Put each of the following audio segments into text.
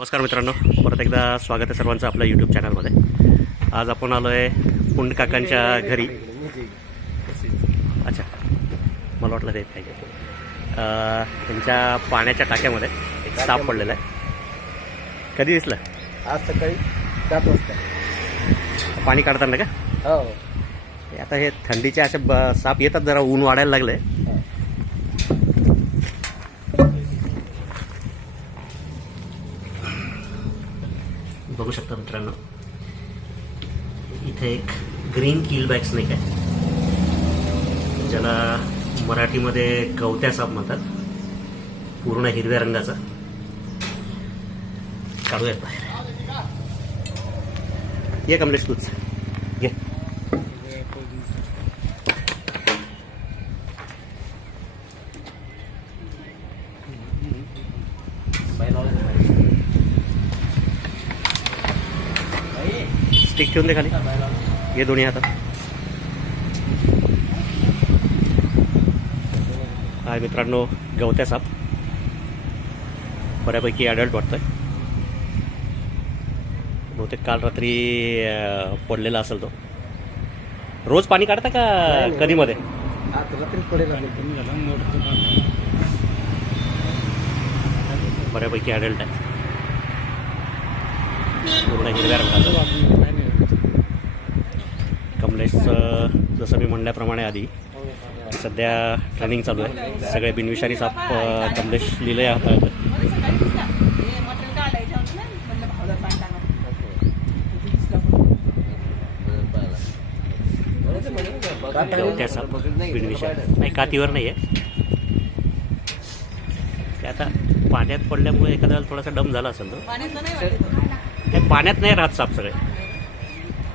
नमस्कार मित्रांनो, परत एकदा स्वागत आहे सर्वांचं आपल्या यूट्यूब चॅनलमध्ये. आज आपण आलो आहे पुंड काकांच्या घरी. अच्छा, मला वाटलं ते काय त्यांच्या पाण्याच्या टाक्यामध्ये एक साप पडलेला आहे. कधी दिसलं? आज सकाळी 7 वाजता पाणी काढताना का? हो. आता हे थंडीचे असे साप येतात, जरा ऊन वाढायला लागले. बघू शकता मित्रांनो, इथे एक ग्रीन किलबॅक स्नेक आहे, ज्याला मराठीमध्ये गवत्या साप म्हणतात. पूर्ण हिरव्या रंगाचा. काढूयात बाहेर. ये कमलेश, तूच घे. स्टिक ठेवून दे खाली. ये दोन्ही हातात. हा मित्रांनो गवत्या साप, बऱ्यापैकी ॲडल्ट वाटतोय. बहुतेक काल रात्री पडलेला असेल तो. रोज पाणी काढता का कधी मध्ये? बऱ्यापैकी ॲडल्ट आहे, पूर्ण हिरव्या रंगाचा. कमलेश जसं मी म्हणल्याप्रमाणे आधी सध्या ट्रेनिंग चालू आहे. सगळे बिनविषारी साप कमलेश लिहिले हातात. गवत्या साप बिनविषारी नाही, कातीवर नाही आहे. ते आता पाण्यात पडल्यामुळे एखाद्याला थोडासा डम झाला असेल. तो पाण्यात नाही राहत साप, सगळे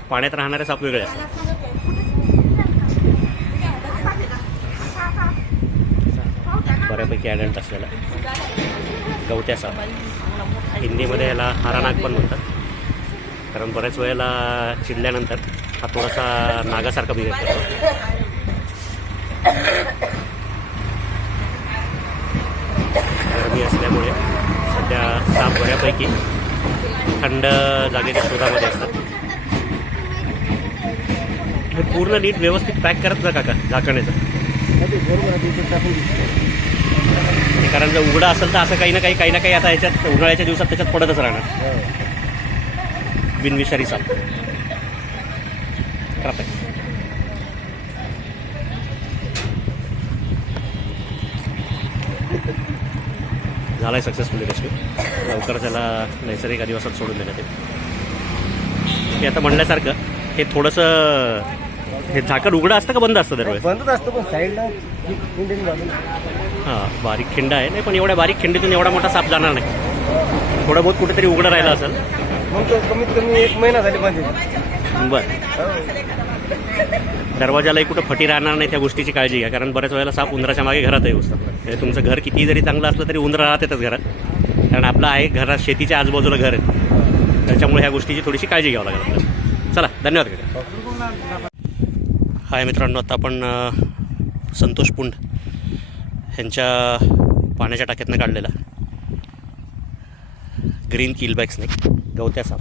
पाण्यात राहणारे साप वेगळे असतात. बऱ्यापैकी ॲडल्ट असलेला गवत्या साप. हिंदीमध्ये याला हारानाग पण म्हणतात, कारण बऱ्याच वेळेला चिडल्यानंतर हा थोडासा नागासारखा बिहेव करतो. गरमी असल्यामुळे सध्या साप बऱ्यापैकी थंड जागेच्या शोधामध्ये असतात. हे पूर्ण नीट व्यवस्थित पॅक करत जा काका झाकण्याचं. कारण जर उघडा असेल तर असं काही ना काही आता याच्यात उन्हाळ्याच्या दिवसात त्याच्यात पडतच राहणार. बिनविषारी साप झालाय सक्सेसफुली रेस्क्यू. लवकर त्याला नैसर्गिक अधिवासात सोडून देण्यात येईल. ते आता म्हणल्यासारखं हे थोडंसं, हे झाकण उघडं असतं का बंद असतं दरवेळेस? बंदच असतं, पण साईडला हां, बारीक खिंड आहे. नाही, पण एवढ्या बारीक खिंडीतून एवढा मोठा साप जाणार नाही. थोडं बहुत कुठेतरी उघडं राहिलं असेल. मग तो कमीत कमी 1 महिना झाली बंद. बरं, दरवाजालाही कुठं फटी राहणार नाही, त्या गोष्टीची काळजी घ्या. कारण बऱ्याच वेळेला साप उंदराच्या मागे घरात येऊ शकतात. म्हणजे तुमचं घर किती जरी चांगलं असलं तरी उंदरं राहतातच घरात, कारण आपलं आहे घरात शेतीच्या आजूबाजूला घर आहे. त्याच्यामुळे ह्या गोष्टीची थोडीशी काळजी घ्यावं लागेल आपल्याला. चला, धन्यवाद काका. हाय मित्रांनो, आता आपण संतोष पुंड ह्यांच्या पाण्याच्या टाक्यातनं काढलेला ग्रीन किलबॅक स्नेक, गवत्या साप.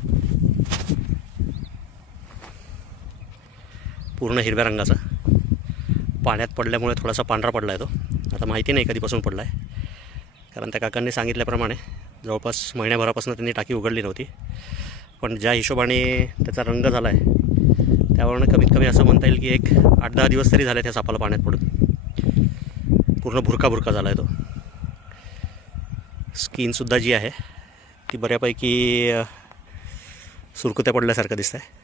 पूर्ण हिरव्या रंगाचा. पाण्यात पडल्यामुळे थोडासा पांढरा पडला आहे तो. आता माहिती नाही कधीपासून पडला आहे, कारण त्या काकांनी सांगितल्याप्रमाणे जवळपास महिन्याभरापासून त्यांनी टाकी उघडली नव्हती. पण ज्या हिशोबाने त्याचा रंग झाला आहे त्यावरून कमीत कमी असं म्हणता येईल की एक 8-10 दिवस तरी झाले त्या सापाला पाण्यात पडून. पूर्ण भुरका झाला आहे तो. स्किनसुद्धा जी आहे ती बऱ्यापैकी सुरकुत्या पडल्यासारखं दिसत आहे.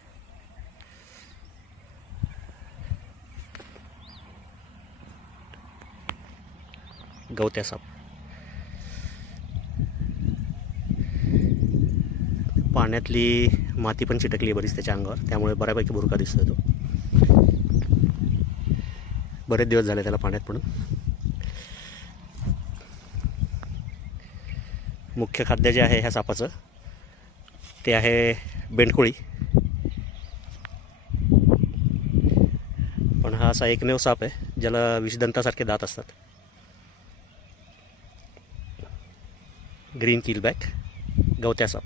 गवत्या साप. पाण्यातली माती पण चिटकली आहे बरीच त्याच्या अंगावर, त्यामुळे बऱ्यापैकी भुरका दिसतोय तो. बरेच दिवस झाले त्याला पाण्यात पडून. मुख्य खाद्य जे आहे ह्या सापाचं ते आहे बेंडकोळी. पण हा असा एकमेव साप आहे ज्याला विषदंतासारखे दात असतात. ग्रीन किलबॅक. गवत्या साप.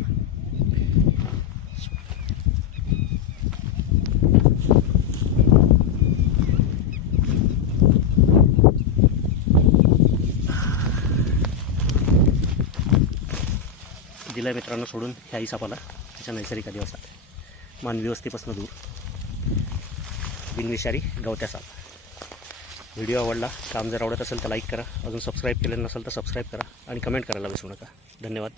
दिला मित्रांनो सोडून ह्याही सापाला त्याच्या नैसर्गिक अधिवासात मानवी वस्तीपासून दूर. बिनविषारी गवत्या साप. व्हिडिओ आवडला, काम जर आवडत असेल तर लाईक करा, अजून सबस्क्राईब केलेलं नसेल तर सबस्क्राईब करा आणि कमेंट करायला विसरू नका. धन्यवाद.